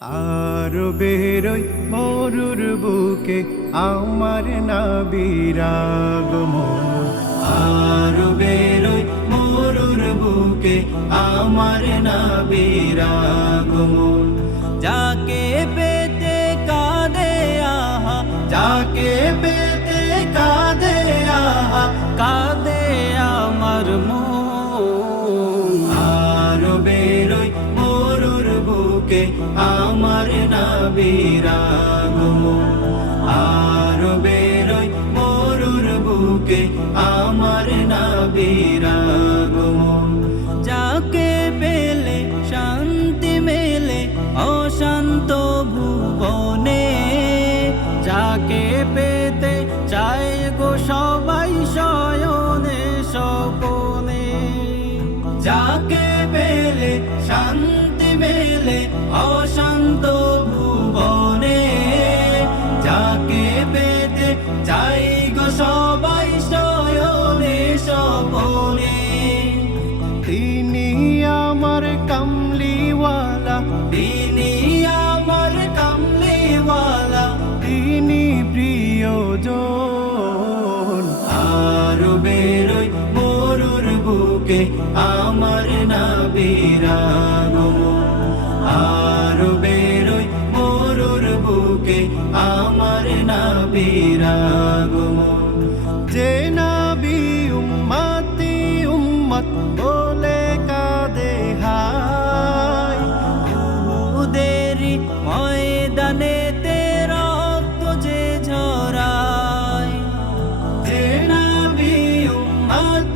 আর বেরোই মরুর বুকে আমার না নাবিরাগমন আর বেরোই মরুর বুকে আমার না নাবিরাগমন যাকে পেতে কাঁদে আহা, যাকে পেতে বুকে আমার নাবিরাগমন। আর বেরোই মরুর বুকে আমার যাকে পেলে শান্তি মেলে অশান্ত ভুবনে, যাকে পেতে চাই গো সবাই শয়নে সপনে যাকে পেলে শান্তি মেলে অশান্ত ভুবনে যাকে পেতে চাই গো সবাই শয়নে সপনে তিনি আমার কামলিওয়ালা, তিনি আমার কামলিওয়ালা, তিনি প্রিয়জন। আর বেরোই মরুর বুকে আমার নাবিরাগমন আর বুকে আমার নাবির আগমন? যে নাবি উম্মাতি উম্মত বলে কাঁদে হায়। উদেরি ময়দানে যে ঝরায়। যে নাবি উম্মাতি